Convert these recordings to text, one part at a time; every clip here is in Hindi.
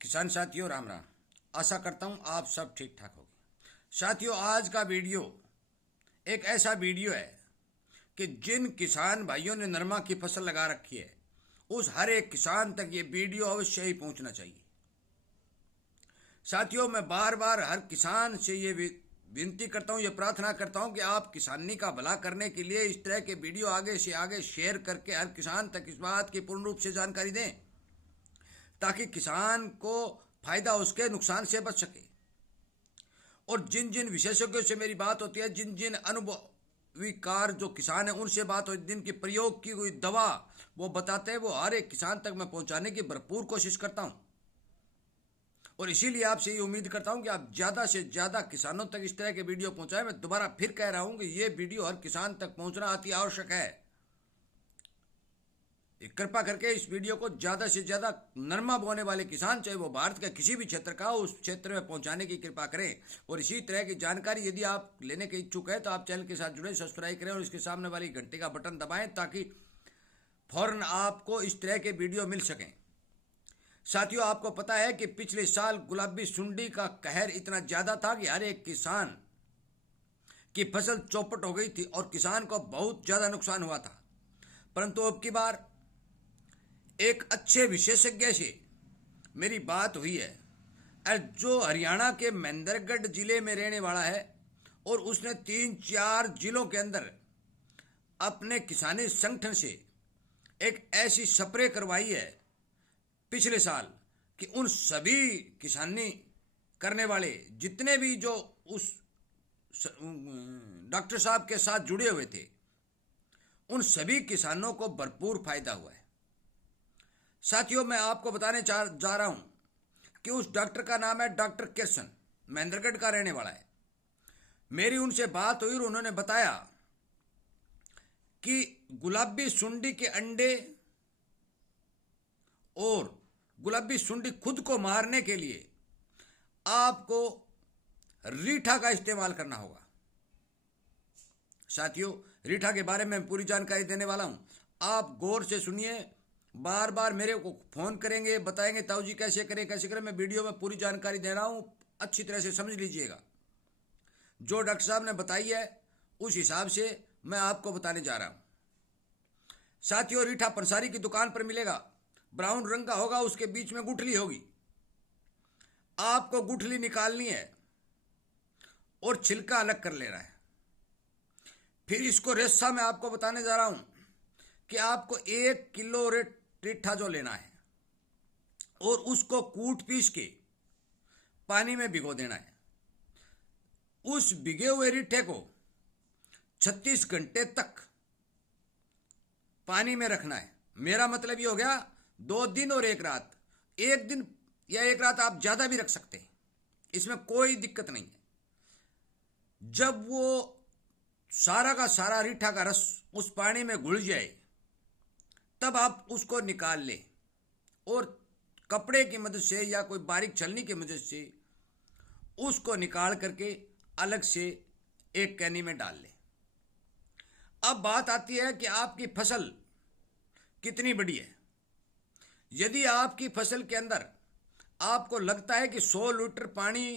किसान साथियों राम राम। आशा करता हूं आप सब ठीक ठाक होंगे। साथियों, आज का वीडियो एक ऐसा वीडियो है कि जिन किसान भाइयों ने नरमा की फसल लगा रखी है उस हर एक किसान तक ये वीडियो अवश्य ही पहुंचना चाहिए। साथियों, मैं बार बार हर किसान से ये विनती करता हूं, ये प्रार्थना करता हूं कि आप किसानी का भला करने के लिए इस तरह के वीडियो आगे से आगे शेयर करके हर किसान तक इस बात की पूर्ण रूप से जानकारी दें ताकि किसान को फायदा उसके नुकसान से बच सके। और जिन जिन विशेषज्ञों से मेरी बात होती है, जिन जिन अनुभवीकार जो किसान है उनसे बात होती है, जिनकी प्रयोग की हुई दवा वो बताते हैं, वो हर एक किसान तक मैं पहुंचाने की भरपूर कोशिश करता हूं। और इसीलिए आपसे ये उम्मीद करता हूं कि आप ज़्यादा से ज़्यादा किसानों तक इस तरह के वीडियो पहुंचाएं। मैं दोबारा फिर कह रहा हूं कि ये वीडियो हर किसान तक पहुंचना अति आवश्यक है। कृपा करके इस वीडियो को ज़्यादा से ज़्यादा नरमा बोने वाले किसान, चाहे वो भारत के किसी भी क्षेत्र का हो, उस क्षेत्र में पहुंचाने की कृपा करें। और इसी तरह की जानकारी यदि आप लेने के इच्छुक है तो आप चैनल के साथ जुड़े, सब्सक्राइब करें और इसके सामने वाली घंटे का बटन दबाएं ताकि फौरन आपको इस तरह के वीडियो मिल सकें। साथियों, आपको पता है कि पिछले साल गुलाबी सुंडी का कहर इतना ज़्यादा था कि हर एक किसान की फसल चौपट हो गई थी और किसान को बहुत ज़्यादा नुकसान हुआ था। परंतु अब की बार एक अच्छे विशेषज्ञ से मेरी बात हुई है जो हरियाणा के महेंद्रगढ़ जिले में रहने वाला है और उसने 3-4 जिलों के अंदर अपने किसानी संगठन से एक ऐसी स्प्रे करवाई है पिछले साल कि उन सभी किसानी करने वाले जितने भी जो उस डॉक्टर साहब के साथ जुड़े हुए थे उन सभी किसानों को भरपूर फायदा हुआ है। साथियों, मैं आपको बताने जा रहा हूं कि उस डॉक्टर का नाम है डॉक्टर किशन, महेंद्रगढ़ का रहने वाला है। मेरी उनसे बात हुई और उन्होंने बताया कि गुलाबी सुंडी के अंडे और गुलाबी सुंडी खुद को मारने के लिए आपको रीठा का इस्तेमाल करना होगा। साथियों, रीठा के बारे में पूरी जानकारी देने वाला हूं, आप गौर से सुनिए। बार बार मेरे को फोन करेंगे, बताएंगे ताऊ जी कैसे करें कैसे करें। मैं वीडियो में पूरी जानकारी दे रहा हूं, अच्छी तरह से समझ लीजिएगा। जो डॉक्टर साहब ने बताई है उस हिसाब से मैं आपको बताने जा रहा हूं। साथियों, रीठा पंसारी की दुकान पर मिलेगा, ब्राउन रंग का होगा, उसके बीच में गुठली होगी। आपको गुठली निकालनी है और छिलका अलग कर लेना है। फिर इसको रेशा में आपको बताने जा रहा हूं कि आपको 1 किलो रीठा जो लेना है और उसको कूट पीस के पानी में भिगो देना है। उस भिगे हुए रीठे को 36 घंटे तक पानी में रखना है। मेरा मतलब ये हो गया 2 दिन और 1 रात। 1 दिन या 1 रात आप ज्यादा भी रख सकते हैं, इसमें कोई दिक्कत नहीं है। जब वो सारा का सारा रीठा का रस उस पानी में घुल जाए तब आप उसको निकाल लें और कपड़े की मदद से या कोई बारीक छलनी की मदद से उसको निकाल करके अलग से एक कैनी में डाल लें। अब बात आती है कि आपकी फसल कितनी बड़ी है। यदि आपकी फसल के अंदर आपको लगता है कि 100 लीटर पानी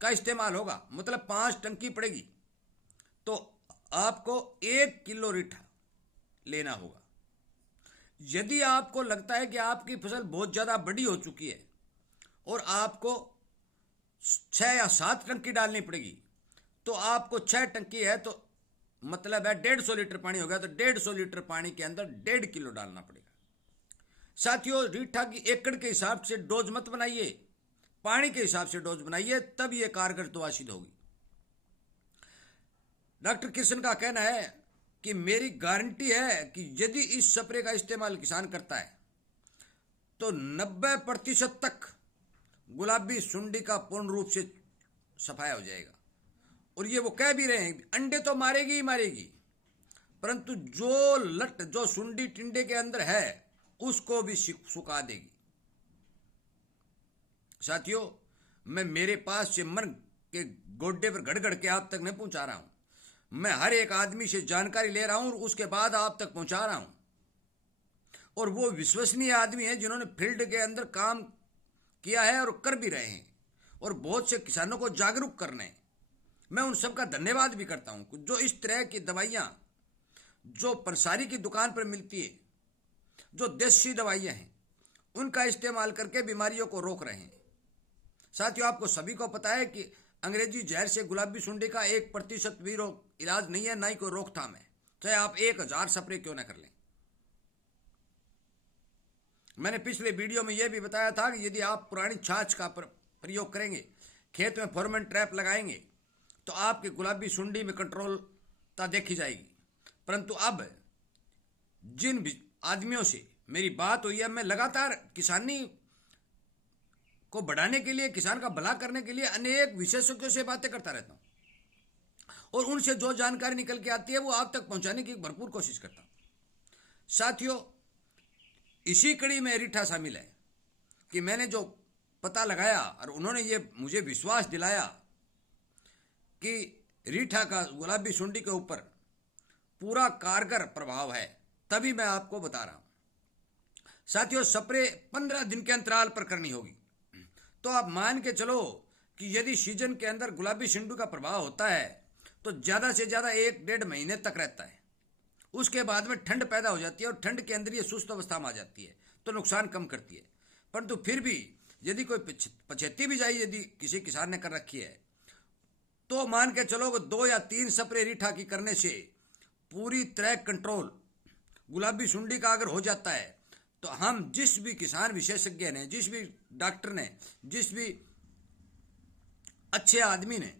का इस्तेमाल होगा, मतलब 5 टंकी पड़ेगी, तो आपको 1 किलो रीठा लेना होगा। यदि आपको लगता है कि आपकी फसल बहुत ज़्यादा बड़ी हो चुकी है और आपको 6 या 7 टंकी डालनी पड़ेगी, तो आपको 6 टंकी है तो मतलब है 150 लीटर पानी हो गया, तो 150 लीटर पानी के अंदर 1.5 किलो डालना पड़ेगा। साथियों, रीठा की एकड़ के हिसाब से डोज मत बनाइए, पानी के हिसाब से डोज बनाइए, तब यह कारगर दवा सिद्ध होगी। डॉक्टर किशन का कहना है कि मेरी गारंटी है कि यदि इस स्प्रे का इस्तेमाल किसान करता है तो 90% तक गुलाबी सुंडी का पूर्ण रूप से सफाया हो जाएगा। और ये वो कह भी रहे हैं, अंडे तो मारेगी ही मारेगी, परंतु जो सुंडी टिंडे के अंदर है उसको भी सुखा देगी। साथियों, मैं मेरे पास से मर के गोड्डे पर गड़गड़ के आप तक नहीं पहुंचा रहा हूं, मैं हर एक आदमी से जानकारी ले रहा हूं और उसके बाद आप तक पहुंचा रहा हूं। और वो विश्वसनीय आदमी है जिन्होंने फील्ड के अंदर काम किया है और कर भी रहे हैं, और बहुत से किसानों को जागरूक करने, मैं उन सब का धन्यवाद भी करता हूं जो इस तरह की दवाइयां जो पंसारी की दुकान पर मिलती है, जो देसी दवाइयां हैं, उनका इस्तेमाल करके बीमारियों को रोक रहे हैं। साथियों, आपको सभी को पता है कि अंग्रेजी जहर से गुलाबी सुंडी का 1% भी इलाज नहीं है, ना ही कोई रोकथाम है, चाहे आप 1000 स्प्रे क्यों ना कर लें। मैंने पिछले वीडियो में यह भी बताया था कि यदि आप पुरानी छाछ का प्रयोग करेंगे, खेत में फेरोमोन ट्रैप लगाएंगे, तो आपकी गुलाबी सुंडी में कंट्रोलता देखी जाएगी। परंतु अब जिन आदमियों से मेरी बात हुई है, मैं लगातार किसानी को बढ़ाने के लिए, किसान का भला करने के लिए अनेक विशेषज्ञों से बातें करता रहता हूं, और उनसे जो जानकारी निकल के आती है वो आप तक पहुंचाने की भरपूर कोशिश करता हूं। साथियों, इसी कड़ी में रीठा शामिल है कि मैंने जो पता लगाया और उन्होंने ये मुझे विश्वास दिलाया कि रीठा का गुलाबी सुंडी के ऊपर पूरा कारगर प्रभाव है, तभी मैं आपको बता रहा हूं। साथियों, स्प्रे 15 दिन के अंतराल पर करनी होगी। तो आप मान के चलो कि यदि सीजन के अंदर गुलाबी सुंडी का प्रभाव होता है तो ज़्यादा से ज़्यादा 1-1.5 महीने तक रहता है। उसके बाद में ठंड पैदा हो जाती है और ठंड के अंदर ये सुस्त अवस्था में आ जाती है, तो नुकसान कम करती है। परंतु फिर भी यदि कोई पछेती भी जाए, यदि किसी किसान ने कर रखी है, तो मान के चलो 2 या 3 स्प्रे रीठा की करने से पूरी तरह कंट्रोल गुलाबी सुंडी का अगर हो जाता है, तो हम जिस भी किसान विशेषज्ञ ने, जिस भी डॉक्टर ने, जिस भी अच्छे आदमी ने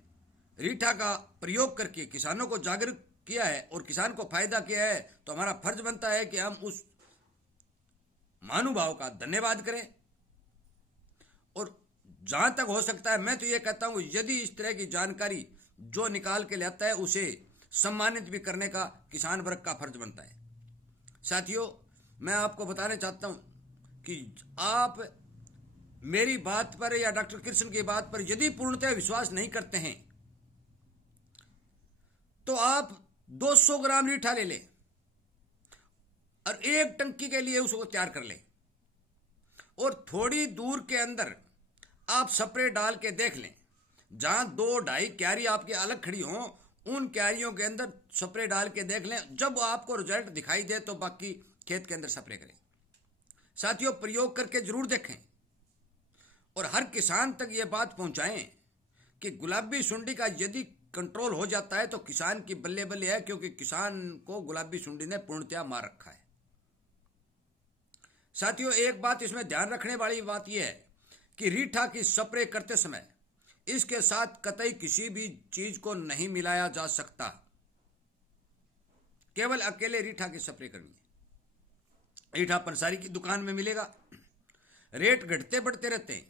रीठा का प्रयोग करके किसानों को जागरूक किया है और किसान को फायदा किया है, तो हमारा फर्ज बनता है कि हम उस महानुभाव का धन्यवाद करें। और जहां तक हो सकता है, मैं तो ये कहता हूं, यदि इस तरह की जानकारी जो निकाल के लाता है उसे सम्मानित भी करने का किसान वर्ग का फर्ज बनता है। साथियों, मैं आपको बताना चाहता हूं कि आप मेरी बात पर या डॉक्टर कृष्ण की बात पर यदि पूर्णतः विश्वास नहीं करते हैं, तो आप 200 ग्राम रीठा ले लें और 1 टंकी के लिए उसको तैयार कर लें, और थोड़ी दूर के अंदर आप स्प्रे डाल के देख लें। जहां 2-2.5 क्यारी आपकी अलग खड़ी हों, उन क्यारियों के अंदर स्प्रे डाल के देख लें। जब आपको रिजल्ट दिखाई दे तो बाकी खेत के अंदर स्प्रे करें। साथियों, प्रयोग करके जरूर देखें और हर किसान तक ये बात पहुंचाएं कि गुलाबी सुंडी का यदि कंट्रोल हो जाता है तो किसान की बल्ले बल्ले है, क्योंकि किसान को गुलाबी सुंडी ने पूर्णतया मार रखा है। साथियों, एक बात इसमें ध्यान रखने वाली बात यह है कि रीठा की स्प्रे करते समय इसके साथ कतई किसी भी चीज को नहीं मिलाया जा सकता, केवल अकेले रीठा की स्प्रे करनी है। रीठा पंसारी की दुकान में मिलेगा, रेट घटते बढ़ते रहते हैं,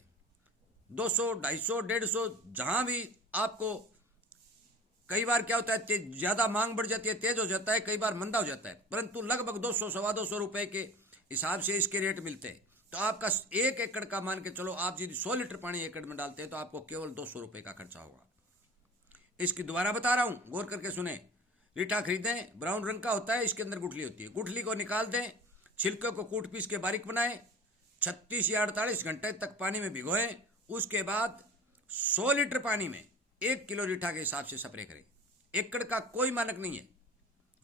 200, 250, 150, जहां भी आपको, कई बार क्या होता है ज्यादा मांग बढ़ जाती है, तेज हो जाता है, कई बार मंदा हो जाता है, परंतु लगभग 200, 250 रुपए के हिसाब से इसके रेट मिलते हैं। तो आपका 1 एकड़ का मान के चलो, आप यदि 100 लीटर पानी एकड़ में डालते हैं तो आपको केवल 200 रुपए का खर्चा होगा। इसकी दोबारा बता रहा हूं, गौर करके सुने। रीठा खरीदें, ब्राउन रंग का होता है, इसके अंदर गुठली होती है। गुठली को निकाल दें, छिलके को कूट पीस के बारीक बनाएं, 36 या 48 घंटे तक पानी में भिगोएं। उसके बाद 100 लीटर पानी में 1 किलो रीठा के हिसाब से स्प्रे करें। एकड़ का कोई मानक नहीं है,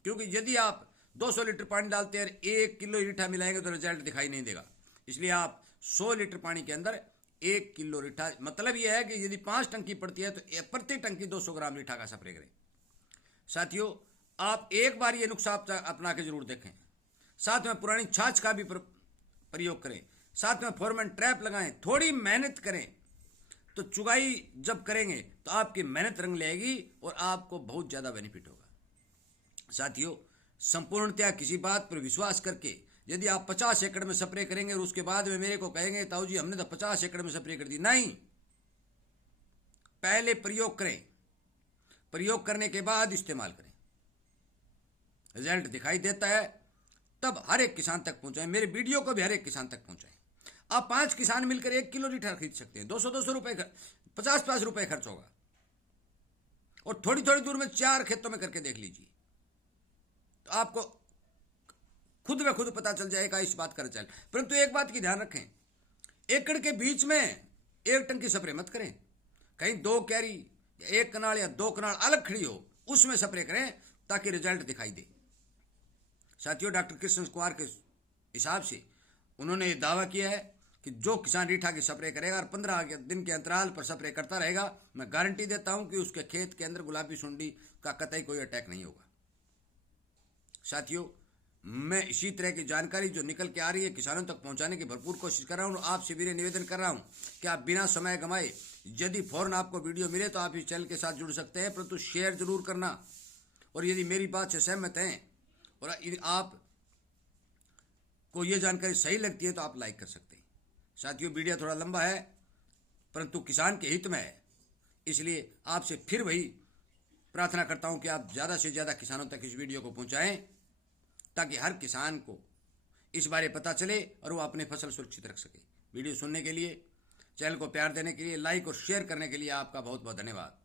क्योंकि यदि आप 200 लीटर पानी डालते हैं 1 किलो रीठा मिलाएंगे तो रिजल्ट दिखाई नहीं देगा। इसलिए आप 100 लीटर पानी के अंदर 1 किलो रीठा, मतलब यह है कि यदि 5 टंकी पड़ती है तो प्रति टंकी 200 ग्राम रीठा का स्प्रे करें। साथियों, आप एक बार ये नुस्खा अपना के जरूर देखें। साथ में पुरानी छाछ का भी प्रयोग करें, साथ में फेरोमोन ट्रैप लगाएं, थोड़ी मेहनत करें, तो चुगाई जब करेंगे तो आपकी मेहनत रंग लेगी और आपको बहुत ज़्यादा बेनिफिट होगा। साथियों, संपूर्णतया किसी बात पर विश्वास करके यदि आप 50 एकड़ में स्प्रे करेंगे और उसके बाद में मेरे को कहेंगे ताऊ जी हमने तो 50 एकड़ में स्प्रे कर दी, नहीं, पहले प्रयोग करें, प्रयोग करने के बाद इस्तेमाल करें। रिजल्ट दिखाई देता है तब हर एक किसान तक पहुंचाएं। मेरे वीडियो को भी हर एक किसान तक पहुंचाएं। आप 5 किसान मिलकर 1 किलो रीठा खरीद सकते हैं। 200 रुपए, 50 रुपए खर्च होगा, और थोड़ी थोड़ी दूर में 4 खेतों में करके देख लीजिए, तो आपको खुद ब खुद पता चल जाएगा इस बात का रिजल्ट। परंतु एक बात की ध्यान रखें, एकड़ के बीच में एक टन की स्प्रे मत करें, कहीं 2 क्यारी, एक कनाल या 2 कनाल अलग खड़ी हो उसमें स्प्रे करें ताकि रिजल्ट दिखाई दे। साथियों, डॉक्टर कृष्ण कुमार के हिसाब से उन्होंने ये दावा किया है कि जो किसान रीठा की स्प्रे करेगा और 15 दिन के अंतराल पर स्प्रे करता रहेगा, मैं गारंटी देता हूं कि उसके खेत के अंदर गुलाबी सुंडी का कतई कोई अटैक नहीं होगा। साथियों, मैं इसी तरह की जानकारी जो निकल के आ रही है किसानों तक पहुंचाने की भरपूर कोशिश कर रहा हूं। आपसे भी निवेदन कर रहा हूं कि आप बिना समय गंवाए यदि फौरन आपको वीडियो मिले तो आप इस चैनल के साथ जुड़ सकते हैं, परंतु शेयर जरूर करना, और यदि मेरी बात से सहमत हैं और आप को ये जानकारी सही लगती है तो आप लाइक कर सकते हैं। साथियों, वीडियो थोड़ा लंबा है परंतु किसान के हित में है, इसलिए आपसे फिर वही प्रार्थना करता हूं कि आप ज़्यादा से ज़्यादा किसानों तक इस वीडियो को पहुंचाएं ताकि हर किसान को इस बारे पता चले और वो अपनी फसल सुरक्षित रख सके। वीडियो सुनने के लिए, चैनल को प्यार देने के लिए, लाइक और शेयर करने के लिए आपका बहुत बहुत धन्यवाद।